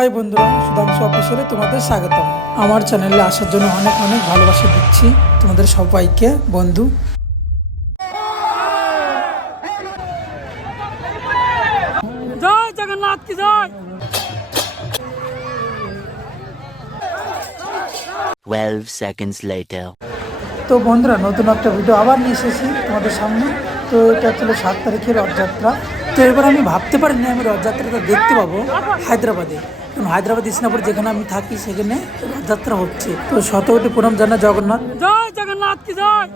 High বন্ধুরা, সুধাংশু অফিসিয়ালে তোমাদের স্বাগতম। আমার চ্যানেলে আসার জন্য অনেক অনেক ভালোবাসা দিচ্ছি তোমাদের সবাইকে বন্ধু। জয় জগন্নাথ কি জয়। 12 seconds later. তো বন্ধুরা, নতুন একটা ভিডিও আবার নিয়ে এসেছি তোমাদের সামনে। তো এটা ছিল 7 তারিখের রথযাত্রা। তো এবার আমি ভাবতে পারিনি আমি রথযাত্রাটা দেখতে পাবো হায়দ্রাবাদে, কারণ হায়দ্রাবাদ ইসলামপুর যেখানে আমি থাকি সেখানে রথযাত্রা হচ্ছে। তো শতকোটি প্রণাম জানা জগন্নাথ। জয় জগন্নাথ কি জয়।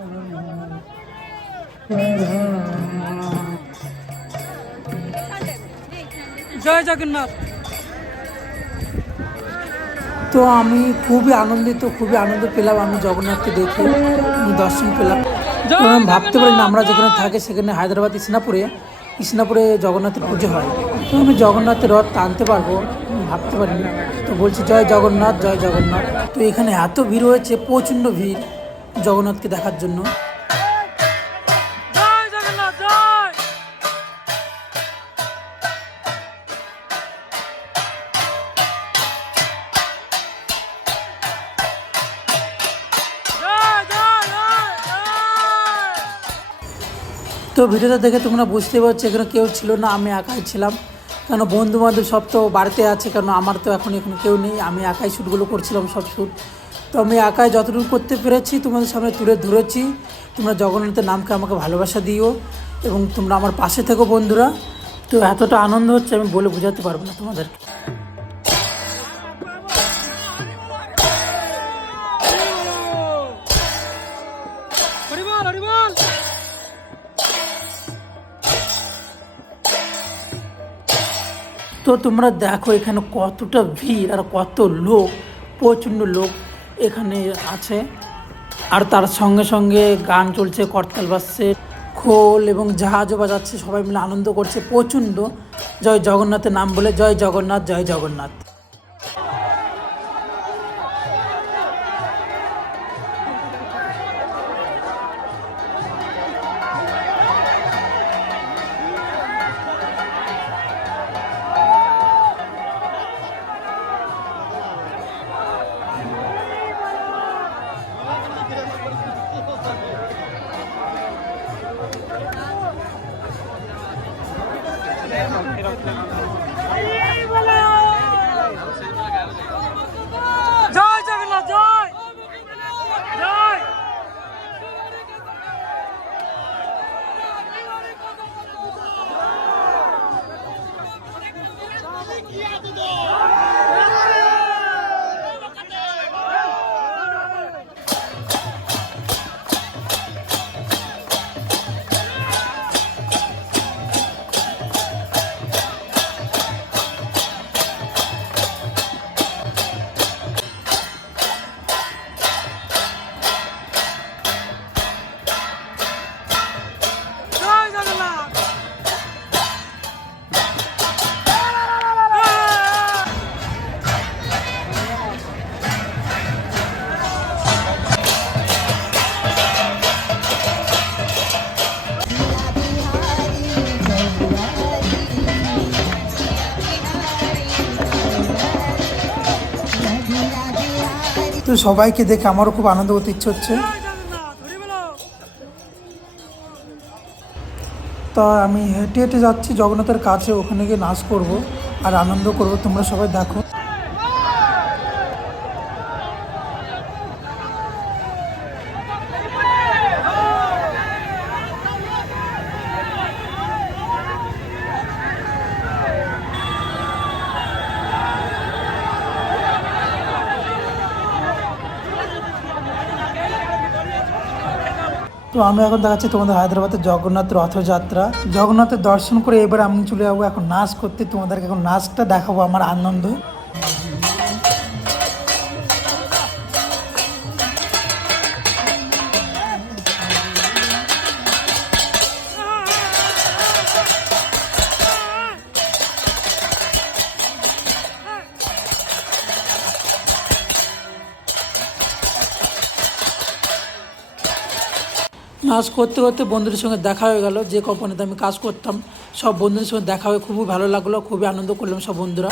জয় জগন্নাথ। তো আমি খুবই আনন্দ পেলাম আমি জগন্নাথকে দেখে, আমি দর্শন পেলাম। আমি ভাবতে পারি না আমরা যেখানে থাকি সেখানে হায়দ্রাবাদ ইসনাপুরে জগন্নাথের পুজো হয়। তো আমি জগন্নাথের রথ টানতে পারবো আমি ভাবতে পারিনি। তো বলছি জয় জগন্নাথ জয় জগন্নাথ। তো এখানে এত ভিড় হয়েছে, প্রচণ্ড ভিড় জগন্নাথকে দেখার জন্য। জয় জগন্নাথ জয়। জয় জয় জয়। তো ভিডিওটা দেখে তোমরা বুঝতে পারছো এখানে কেউ ছিল না, আমি একাই ছিলাম। কেন বন্ধু বান্ধব সব তো বাড়িতে আছে, কারণ আমার তো এখন এখানে কেউ নেই। আমি একাই শ্যুটগুলো করছিলাম, সব শ্যুট। তো আমি একাই যতটুকু করতে পেরেছি তোমাদের সামনে তুলে ধরেছি। তোমরা জগন্নাথের নামকে আমাকে ভালোবাসা দিও এবং তোমরা আমার পাশে থেকো বন্ধুরা। তো এতটা আনন্দ হচ্ছে আমি বলে বোঝাতে পারবো না তোমাদেরকে। হরিবল হরিবল। তো তোমরা দেখো এখানে কতটা ভিড় আর কত লোক, প্রচণ্ড লোক এখানে আছে। আর তার সঙ্গে সঙ্গে গান চলছে, করতাল বাজছে, খোল এবং জাহাজও বাজাচ্ছে, সবাই মিলে আনন্দ করছে প্রচণ্ড। জয় জগন্নাথের নাম বলে জয় জগন্নাথ জয় জগন্নাথ। জয় জগন্নাথ জয় জয়। জয় জগন্নাথ। তো সবাইকে দেখে আমারও খুব আনন্দ করতে ইচ্ছে হচ্ছে। জয় জগন্নাথ হরিবল। তা আমি হেঁটে হেঁটে যাচ্ছি জগন্নাথের কাছে, ওখানে গিয়ে নাচ করব আর আনন্দ করব। তোমরা সবাই দেখো। তো আমি এখন দেখাচ্ছি তোমাদের হায়দ্রাবাদের জগন্নাথ রথযাত্রা। জগন্নাথের দর্শন করে এবার আমি চলে যাবো এখন নাচ করতে। তোমাদেরকে এখন নাচটা দেখাবো আমার আনন্দ। নাচ করতে করতে বন্ধুদের সঙ্গে দেখা হয়ে গেল। যে কোম্পানিতে আমি কাজ করতাম সব বন্ধুদের সঙ্গে দেখা হয়ে খুবই ভালো লাগলো, খুবই আনন্দ করলাম সব বন্ধুরা।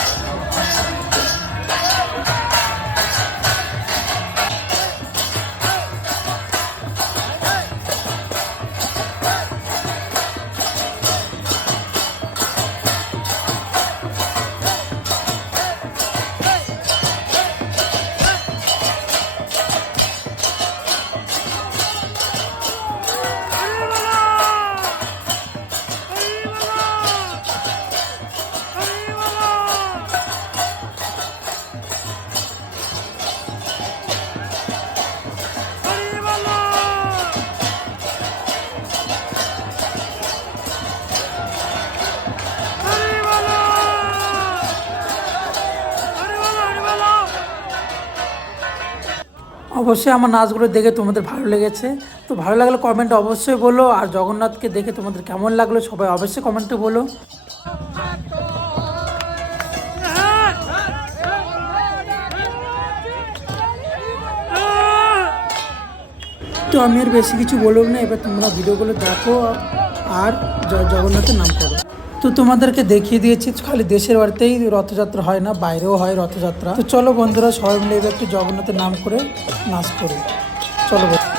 অবশ্যই আমার নাচগুলো দেখে তোমাদের ভালো লেগেছে, তো ভালো লাগলে কমেন্টে অবশ্যই বলো। আর জগন্নাথকে দেখে তোমাদের কেমন লাগলো সবাই অবশ্যই কমেন্টে বলো। তো আমি আর বেশি কিছু বলব না, এবার তোমরা ভিডিওগুলো দেখো আর জয় জগন্নাথের নাম করো। তো তোমাদেরকে দেখিয়ে দিয়েছি খালি দেশের বাড়িতেই রথযাত্রা হয় না, বাইরেও হয় রথযাত্রা। তো চলো বন্ধুরা সবাই মিলে এবার একটু জগন্নাথের নাম করে নাচ করি, চলো বন্ধুরা।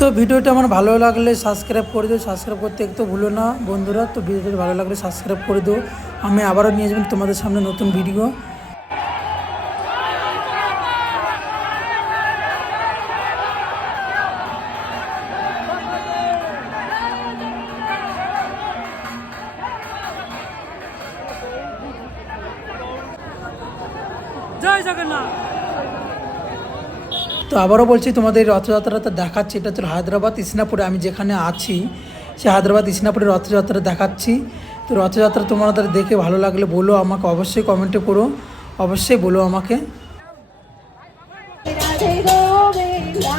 তো ভিডিওটা আমার ভালো লাগলে সাবস্ক্রাইব করে দিও, সাবস্ক্রাইব করতে একটু ভুলো না বন্ধুরা। তো ভিডিওটা ভালো লাগলে সাবস্ক্রাইব করে দিও, আমি আবারও নিয়ে যাবেন তোমাদের সামনে নতুন ভিডিও। জয় জগন্নাথ। তো আবারও বলছি তোমাদের রথযাত্রাটা দেখাচ্ছি, এটা হচ্ছে হায়দ্রাবাদ ইসনাপুরে আমি যেখানে আছি, সে হায়দ্রাবাদ ইসনাপুরে রথযাত্রা দেখাচ্ছি। তো রথযাত্রা তোমাদের দেখে ভালো লাগলে বলো আমাকে, অবশ্যই কমেন্টে করো, অবশ্যই বলো আমাকে। রাধে গোবিন্দা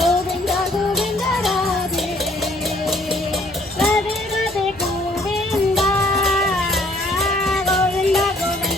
গোবিন্দা গোবিন্দা রাধে রাধে রাধে গোবিন্দা গোবিন্দা গোবিন্দা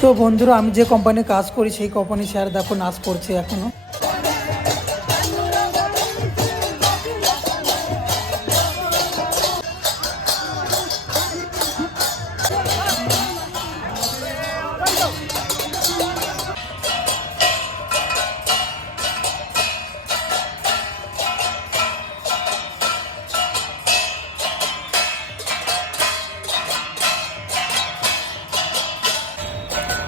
তো বন্ধুরা আমি যে কোম্পানি কাজ করি সেই কোম্পানি শেয়ার দেখো নাচ করছে এখনো।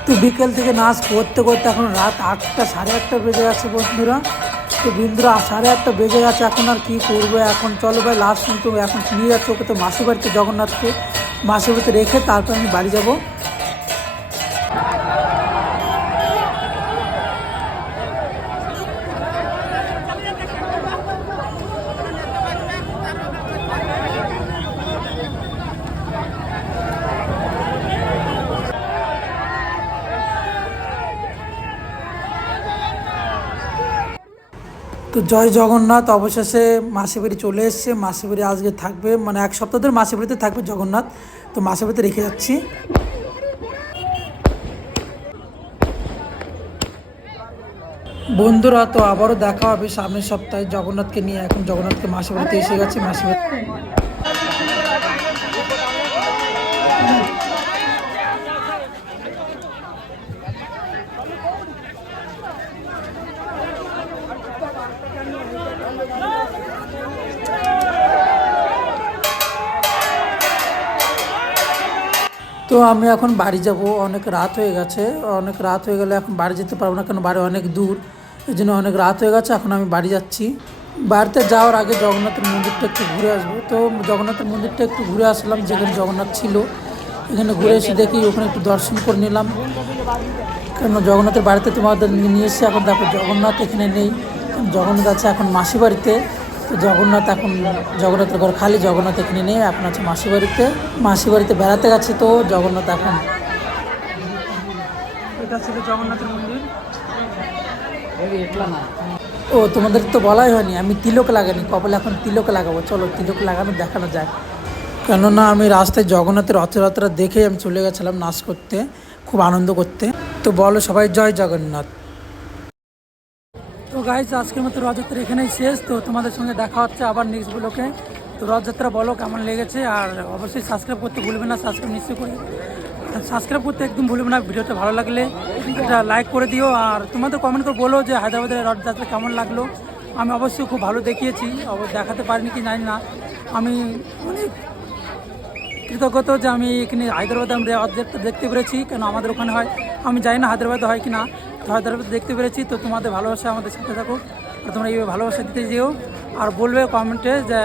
তো বিকেল থেকে নাচ করতে করতে এখন রাত 8টা, 8:30 বেজে গেছে বন্ধুরা। তো বন্ধুরা 8:30 বেজে গেছে, এখন আর কি করবো, এখন চলো ভাই লাস্ট কিন্তু এখন নিয়ে যাচ্ছে ওকে তো মাসির বাড়িতে, জগন্নাথকে মাসির বাড়িতে রেখে তারপর আমি বাড়ি যাব। তো জয় জগন্নাথ, অবশেষে মাসির বাড়ি চলে এসছে। মাসির বাড়ি আজকে থাকবে, মানে এক সপ্তাহ ধরে মাসির বাড়িতে থাকবে জগন্নাথ। তো মাসির বাড়িতে রেখে যাচ্ছি। বন্ধুরা, তো আবারও দেখা হবে সামনের সপ্তাহে জগন্নাথকে নিয়ে। এখন জগন্নাথকে মাসির বাড়িতে এসে গেছে। মাসির বাড়ি তো আমি এখন বাড়ি যাব, অনেক রাত হয়ে গেছে। অনেক রাত হয়ে গেলে এখন বাড়ি যেতে পারবো না, কারণ বাড়ি অনেক দূর। এই জন্য অনেক রাত হয়ে গেছে, এখন আমি বাড়ি যাচ্ছি। বাড়িতে যাওয়ার আগে জগন্নাথের মন্দিরটা একটু ঘুরে আসবো। তো জগন্নাথের মন্দিরটা একটু ঘুরে আসলাম, যেখানে জগন্নাথ ছিল। এখানে ঘুরে এসে দেখি ওখানে একটু দর্শন করে নিলাম, কেন জগন্নাথের বাড়িতে তোমাদের নিয়ে এসে। এখন দেখো জগন্নাথ এখানে নেই, জগন্নাথ আছে এখন মাসি বাড়িতে। তো জগন্নাথ এখন, জগন্নাথের ঘর খালি, জগন্নাথ এখানে নেই, এখন আছে মাসি বাড়িতে। মাসি বাড়িতে বেড়াতে গেছে তো জগন্নাথ এখন। এটা ছিল জগন্নাথের মন্দির। ও তোমাদের তো বলাই হয়নি, আমি তিলক লাগাইনি কপালে, এখন তিলক লাগাবো। চলো তিলক লাগানো দেখানো যায়। কেননা আমি রাস্তায় জগন্নাথের রথযাত্রা দেখেই আমি চলে গেছিলাম নাচ করতে, খুব আনন্দ করতে। তো বলো সবাই জয় জগন্নাথ। তো গাইজ, আজকের মতো রথযাত্রা এখানেই শেষ। তো তোমাদের সঙ্গে দেখা হচ্ছে আবার নেক্সট ব্লগে। তো রথযাত্রা বলো কেমন লেগেছে, আর অবশ্যই সাবস্ক্রাইব করতে ভুলবে না। সাবস্ক্রাইব নিশ্চয়ই করে, সাবস্ক্রাইব করতে একদম ভুলবে না। ভিডিওটা ভালো লাগলে এটা লাইক করে দিও, আর তোমাদের কমেন্ট করে বলো যে হায়দ্রাবাদের রথযাত্রা কেমন লাগলো। আমি অবশ্যই খুব ভালো দেখিয়েছি, দেখাতে পারিনি কি জানি না। আমি অনেক কৃতজ্ঞতা যে আমি এখানে হায়দ্রাবাদে আমি রথযাত্রা দেখতে পেরেছি, কেন আমাদের ওখানে হয়, আমি জানি না হায়দ্রাবাদে হয় কি না। তো হায়দ্রাবাদে দেখতে পেরেছি। তো তোমাদের ভালোবাসা আমাদের সাথে থাকুক, আর তোমরা এইভাবে ভালোবাসা দিতে যেও, আর বলবে কমেন্টে যে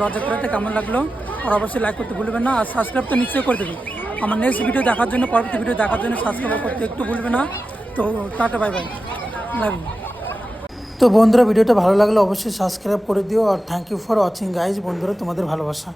রথযাত্রাতে কেমন লাগলো, আর অবশ্যই লাইক করতে ভুলবে না, আর সাবস্ক্রাইব তো নিশ্চয়ই করে দেবে। আমার নেক্সট ভিডিও দেখার জন্য, পরবর্তী ভিডিও দেখার জন্য সাবস্ক্রাইব করতে একটু ভুলবে না। তো tata, bye bye, love you. তো বন্ধুরা, ভিডিওটা ভালো লাগলে অবশ্যই সাবস্ক্রাইব করে দিও, আর thank you for watching guys. বন্ধুরা, তোমাদের ভালোবাসা।